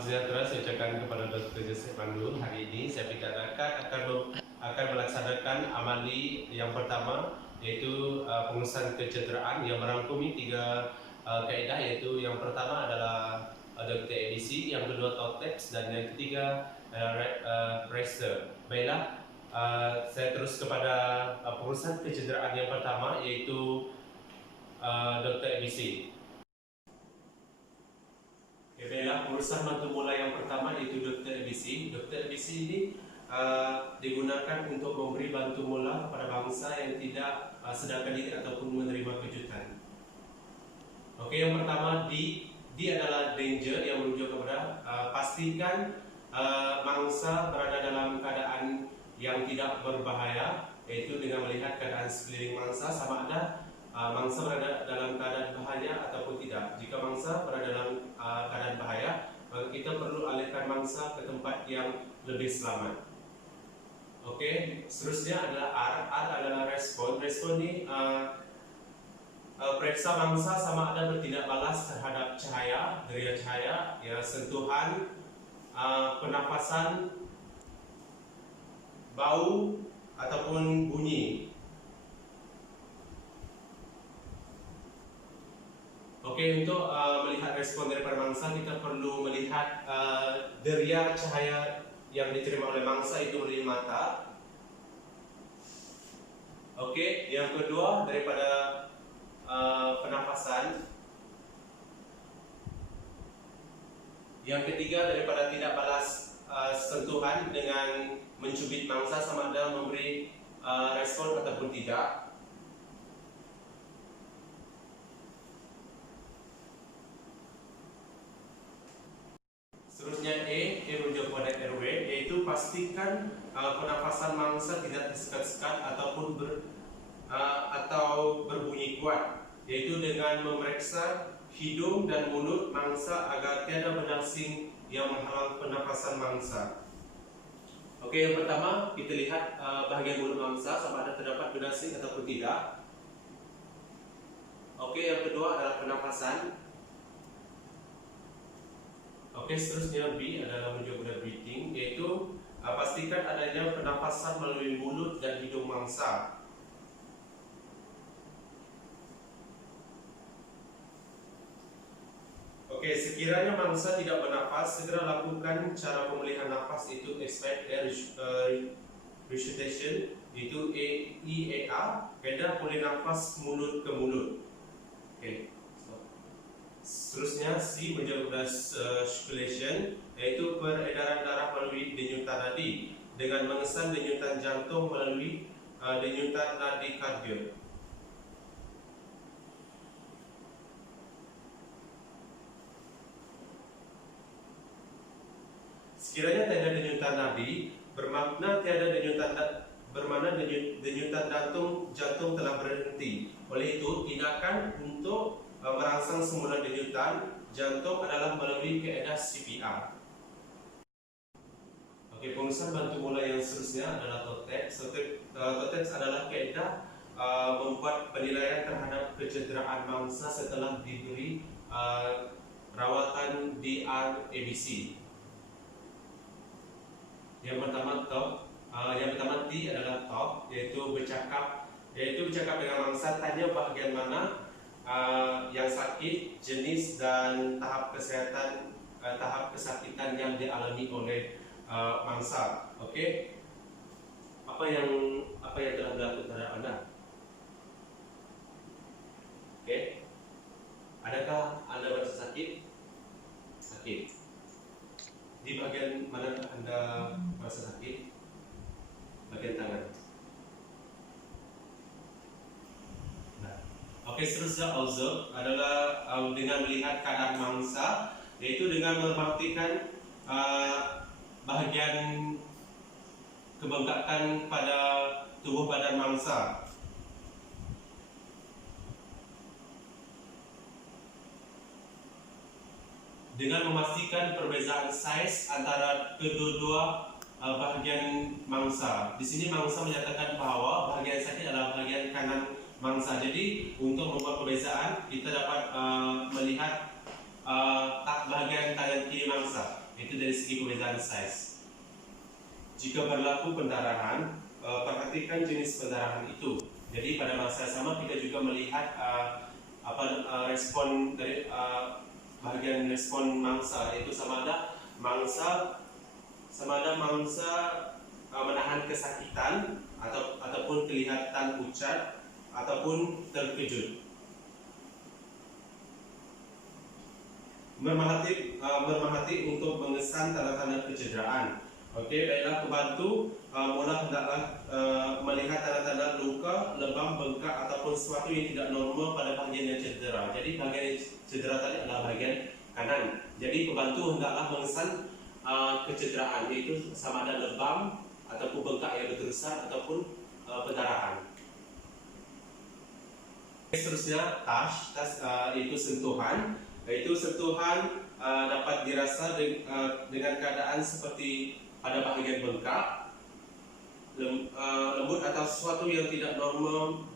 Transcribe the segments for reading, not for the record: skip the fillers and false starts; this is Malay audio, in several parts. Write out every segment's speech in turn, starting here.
sejahtera, saya ucapkan kepada Dr. Joseph Pandu. Hari ini saya bicarakan akan melaksanakan amali yang pertama, yaitu pengurusan kecederaan yang merangkumi tiga kaedah, yaitu yang pertama adalah Dr. ABC, yang kedua TOTEX, dan yang ketiga RASTER. Baiklah, saya terus kepada pengurusan kecederaan yang pertama, yaitu Dr. ABC. Baiklah, pengurusan bantu mula yang pertama yaitu Dr. ABC. Dr. ABC ini digunakan untuk memberi bantu mula kepada bangsa yang tidak sedarkan diri ataupun menerima kejutan. Okey, yang pertama D adalah danger, yang merujuk kepada pastikan mangsa berada dalam keadaan yang tidak berbahaya, iaitu dengan melihat keadaan sekeliling mangsa sama ada mangsa berada dalam keadaan bahaya ataupun tidak. Jika mangsa berada dalam keadaan bahaya, maka kita perlu alihkan mangsa ke tempat yang lebih selamat. Okey, seterusnya adalah R. R adalah respon. Respon ni periksa mangsa sama ada bertindak balas terhadap cahaya, deria cahaya, ya, sentuhan, pernafasan, bau ataupun bunyi. Okey, untuk melihat respon daripada mangsa, kita perlu melihat deria cahaya yang diterima oleh mangsa itu melalui mata. Okey, yang kedua daripada pernafasan. Yang ketiga daripada tidak balas sentuhan dengan mencubit mangsa sama ada memberi respon ataupun tidak. Seterusnya A merujuk kepada airway, iaitu pastikan pernafasan mangsa tidak tersekat-sekat ataupun berbunyi kuat, yaitu dengan memeriksa hidung dan mulut mangsa agar tiada benda asing yang menghalang pernafasan mangsa. Okey, yang pertama kita lihat bahagian mulut mangsa sama ada terdapat benda asing ataupun tidak. Okey, yang kedua adalah pernafasan. Okey, seterusnya B adalah menuju kepada breathing, iaitu pastikan adanya pernafasan melalui mulut dan hidung mangsa. Okey, sekiranya mangsa tidak bernafas, segera lakukan cara pemulihan nafas, itu expect air resuscitation, itu EAR, kaedah pulih nafas mulut ke mulut. Okey. Seterusnya C menjadi circulation, iaitu peredaran darah melalui denyutan nadi dengan mengesan denyutan jantung melalui denyutan nadi kardio. Sekiranya tiada denyutan nadi, bermakna denyutan jantung telah berhenti. Oleh itu, tindakan untuk merangsang semula denyutan jantung adalah melalui kaedah CPR. Okey, pengurusan bantu mula yang seterusnya adalah TOTEX. TOTEX adalah kaedah membuat penilaian terhadap kecederaan mangsa setelah diberi rawatan DRABC. Yang pertama T adalah talk, yaitu bercakap dengan mangsa, tanya bahagian mana yang sakit, jenis dan tahap kesakitan yang dialami oleh mangsa. Okey, apa yang telah berlaku terhadap anda? Okey, adakah anda merasa sakit? Sakit. Di bahagian mana anda merasa sakit? Bahagian tangan. Okey, seterusnya observe adalah dengan melihat keadaan mangsa, iaitu dengan memerhatikan bahagian kebengkakan pada tubuh badan mangsa. Dengan memastikan perbezaan saiz antara kedua-dua bahagian mangsa. Di sini mangsa menyatakan bahawa bahagian sakit adalah bahagian kanan mangsa. Jadi untuk membuat perbezaan, kita dapat melihat bahagian tangan kiri mangsa, itu dari segi perbezaan size. Jika berlaku pendarahan, perhatikan jenis pendarahan itu. Jadi pada mangsa sama kita juga melihat respon dari bahagian respon mangsa, yaitu sama ada mangsa menahan kesakitan ataupun kelihatan pucat ataupun terkejut. Merhati untuk mengesan tanda-tanda kecederaan. Okey, baiklah pembantu mula hendaklah melihat tanda-tanda luka, lebam, bengkak ataupun sesuatu yang tidak normal pada bahagian yang cedera. Jadi bahagian yang cedera tadi adalah bahagian kanan. Jadi pembantu hendaklah mengesan kecederaan, iaitu sama ada lebam ataupun bengkak yang berterusan ataupun pendarahan. Seterusnya touch itu sentuhan, yaitu sentuhan dapat dirasa dengan keadaan seperti pada bahagian bengkak, lembut atau sesuatu yang tidak normal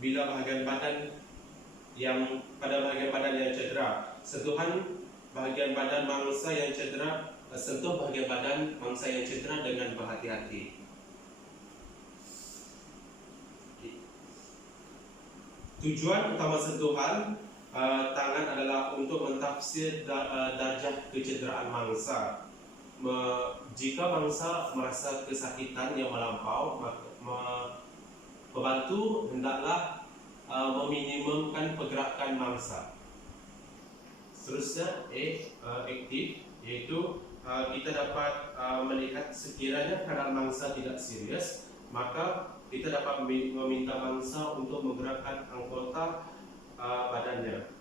bila bahagian badan yang cedera. Sentuhan bahagian badan mangsa yang cedera, sentuh bahagian badan mangsa yang cedera dengan berhati-hati. Tujuan utama sentuhan tangan adalah untuk mentafsir darjah kecederaan mangsa. Jika mangsa merasa kesakitan yang melampau, pembantu hendaklah meminimumkan pergerakan mangsa. Seterusnya aktif, iaitu kita dapat melihat sekiranya keadaan mangsa tidak serius, maka kita dapat meminta mangsa untuk menggerakkan anggota badannya.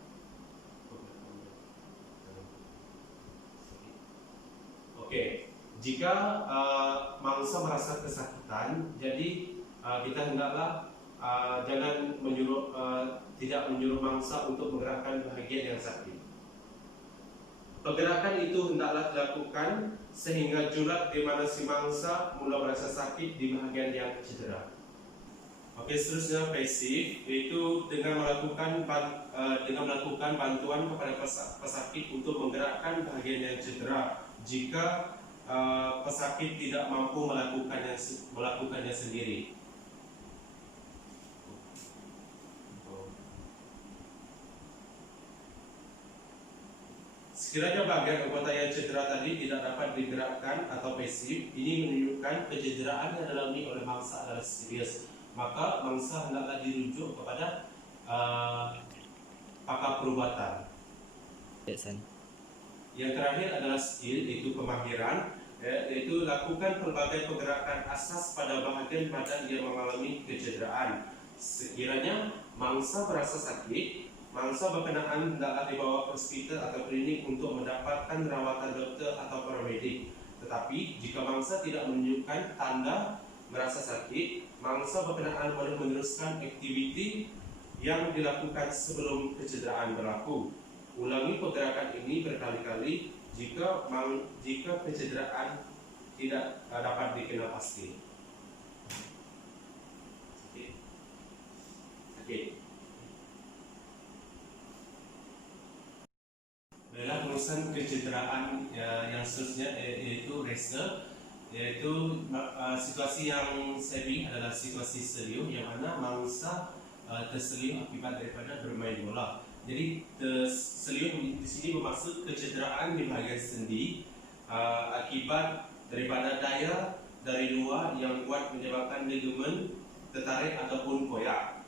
Okey, jika mangsa merasa kesakitan, jadi kita hendaklah tidak menyuruh mangsa untuk menggerakkan bahagian yang sakit. Pergerakan itu hendaklah dilakukan sehingga julat di mana si mangsa mula merasa sakit di bahagian yang cedera. Okey, seterusnya pasif, iaitu dengan melakukan bantuan kepada pesakit untuk menggerakkan bahagian yang cedera jika pesakit tidak mampu melakukannya sendiri. Sekiranya bahagian anggota yang cedera tadi tidak dapat digerakkan atau pasif, ini menunjukkan kecederaan yang dialami oleh mangsa adalah serius. Maka mangsa hendaklah dirujuk kepada pakar perubatan. Yang terakhir adalah skill, iaitu kemahiran, iaitu lakukan pelbagai pergerakan asas pada bahagian badan yang mengalami kecederaan. Sekiranya mangsa merasa sakit, mangsa berkenaan hendaklah dibawa ke hospital atau klinik untuk mendapatkan rawatan doktor atau paramedik. Tetapi jika mangsa tidak menunjukkan tanda merasa sakit, mangsa berkenaan boleh meneruskan aktiviti yang dilakukan sebelum kecederaan berlaku. Ulangi pergerakan ini berkali-kali jika kecederaan tidak dapat dikenal pasti. Okey. Dalam urusan kecederaan yang seterusnya, yaitu rasa, yaitu situasi yang saya beri adalah situasi seliuh, yang mana mangsa terseliuh akibat daripada bermain bola. Jadi seliuh di sini bermaksud kecederaan di bahagian sendi akibat daripada daya dari luar yang kuat menyebabkan ligamen tertarik ataupun koyak.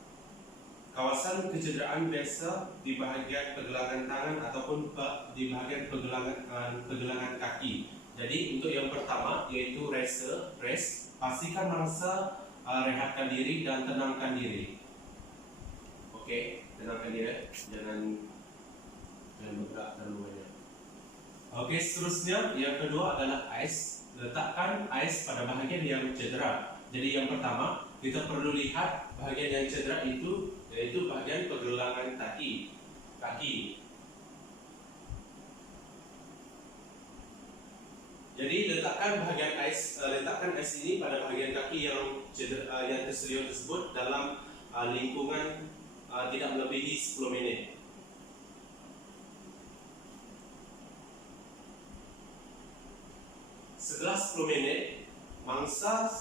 Kawasan kecederaan biasa di bahagian pergelangan tangan ataupun di bahagian pergelangan kaki. Jadi untuk yang pertama, iaitu rest, pastikan mangsa rehatkan diri dan tenangkan diri. Okey, tenangkan diri, jangan bergerak terlalu banyak. Okey, seterusnya yang kedua adalah ice. Letakkan ice pada bahagian yang cedera. Jadi yang pertama, kita perlu lihat bahagian yang cedera itu, yaitu bahagian pergelangan kaki. Jadi letakkan ice ini pada bahagian kaki yang terseliuh tersebut dalam lingkungan tidak melebihi 10 minit. setelah 10 menit, mangsa